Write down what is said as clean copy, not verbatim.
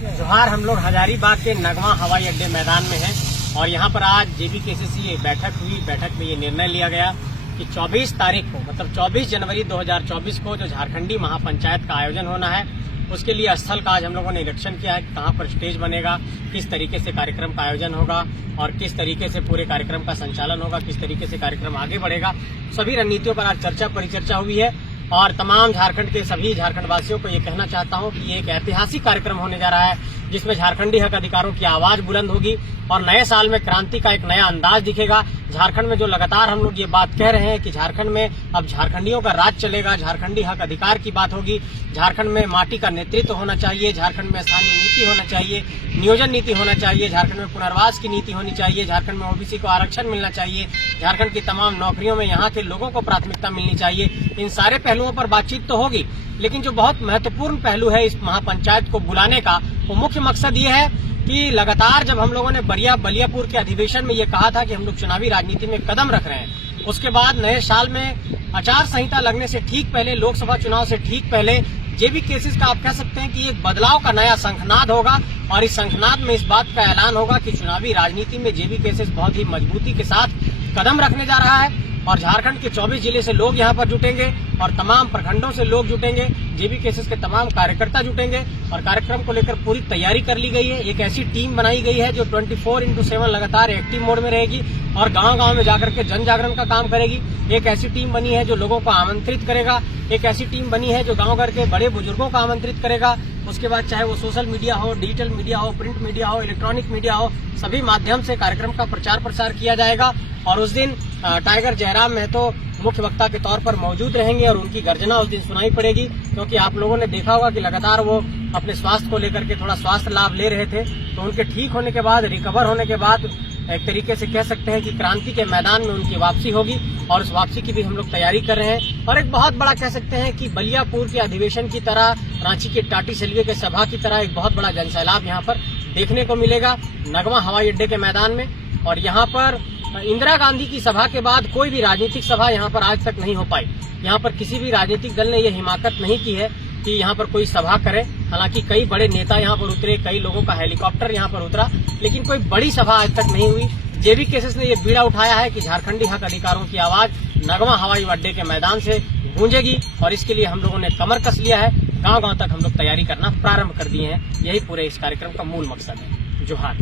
जोहार। हम लोग हजारीबाग के नगवा हवाई अड्डे मैदान में हैं और यहाँ पर आज JBKCC बैठक हुई। बैठक में ये निर्णय लिया गया कि 24 तारीख को मतलब 24 जनवरी 2024 को जो झारखंडी महापंचायत का आयोजन होना है, उसके लिए स्थल का आज हम लोगों ने निरीक्षण किया है। कहाँ पर स्टेज बनेगा, किस तरीके से कार्यक्रम का आयोजन होगा और किस तरीके से पूरे कार्यक्रम का संचालन होगा, किस तरीके से कार्यक्रम आगे बढ़ेगा, सभी रणनीतियों पर आज चर्चा परिचर्चा हुई है। और तमाम झारखंड के सभी झारखंड वासियों को ये कहना चाहता हूँ कि ये एक ऐतिहासिक कार्यक्रम होने जा रहा है, जिसमें झारखंडी हक अधिकारों की आवाज बुलंद होगी और नए साल में क्रांति का एक नया अंदाज दिखेगा। झारखंड में जो लगातार हम लोग ये बात कह रहे हैं कि झारखंड में अब झारखंडियों का राज चलेगा, झारखंडी हक अधिकार की बात होगी, झारखंड में माटी का नेतृत्व होना चाहिए, झारखंड में स्थानीय नीति होना चाहिए, नियोजन नीति होना चाहिए, झारखंड में पुनर्वास की नीति होनी चाहिए, झारखंड में ओबीसी को आरक्षण मिलना चाहिए, झारखंड की तमाम नौकरियों में यहाँ के लोगों को प्राथमिकता मिलनी चाहिए। इन सारे पहलुओं पर बातचीत तो होगी, लेकिन जो बहुत महत्वपूर्ण पहलू है इस महापंचायत को बुलाने का, वो मुख्य मकसद ये है कि लगातार जब हम लोगों ने बलियापुर के अधिवेशन में ये कहा था कि हम लोग चुनावी राजनीति में कदम रख रहे हैं, उसके बाद नए साल में आचार संहिता लगने से ठीक पहले, लोकसभा चुनाव से ठीक पहले JBKCC का आप कह सकते हैं कि एक बदलाव का नया शंखनाद होगा और इस शंखनाद में इस बात का ऐलान होगा कि चुनावी राजनीति में JBKCC बहुत ही मजबूती के साथ कदम रखने जा रहा है और झारखंड के 24 जिले से लोग यहाँ पर जुटेंगे और तमाम प्रखंडों से लोग जुटेंगे, JBKCC के तमाम कार्यकर्ता जुटेंगे और कार्यक्रम को लेकर पूरी तैयारी कर ली गई है। एक ऐसी टीम बनाई गई है जो 24/7 लगातार एक्टिव मोड में रहेगी और गांव-गांव में जाकर के जन जागरण का काम करेगी। एक ऐसी टीम बनी है जो लोगों को आमंत्रित करेगा, एक ऐसी टीम बनी है जो गाँव घर के बड़े बुजुर्गों को आमंत्रित करेगा। उसके बाद चाहे वो सोशल मीडिया हो, डिजिटल मीडिया हो, प्रिंट मीडिया हो, इलेक्ट्रॉनिक मीडिया हो, सभी माध्यम से कार्यक्रम का प्रचार प्रसार किया जाएगा और उस दिन टाइगर जयराम महतो मुख्य वक्ता के तौर पर मौजूद रहेंगे और उनकी गर्जना उस दिन सुनाई पड़ेगी, क्योंकि आप लोगों ने देखा होगा कि लगातार वो अपने स्वास्थ्य को लेकर के थोड़ा स्वास्थ्य लाभ ले रहे थे, तो उनके ठीक होने के बाद, रिकवर होने के बाद एक तरीके से कह सकते हैं कि क्रांति के मैदान में उनकी वापसी होगी और उस वापसी की भी हम लोग तैयारी कर रहे हैं। और एक बहुत बड़ा कह सकते हैं कि बलियापुर के अधिवेशन की तरह, रांची के टाटी सिल्वे के सभा की तरह एक बहुत बड़ा जनसैलाब यहाँ पर देखने को मिलेगा नगवा हवाई अड्डे के मैदान में। और यहाँ पर इंदिरा गांधी की सभा के बाद कोई भी राजनीतिक सभा यहाँ पर आज तक नहीं हो पाई। यहाँ पर किसी भी राजनीतिक दल ने ये हिमाकत नहीं की है कि यहाँ पर कोई सभा करे। हालांकि कई बड़े नेता यहाँ पर उतरे, कई लोगों का हेलीकॉप्टर यहाँ पर उतरा, लेकिन कोई बड़ी सभा आज तक नहीं हुई। JBKCC ने ये बीड़ा उठाया है कि झारखंडी हक अधिकारों की आवाज नगवा हवाई अड्डे के मैदान से गूंजेगी और इसके लिए हम लोगों ने कमर कस लिया है। गांव-गांव तक हम लोग तैयारी करना प्रारंभ कर दिए हैं। यही पूरे इस कार्यक्रम का मूल मकसद है। जोहार।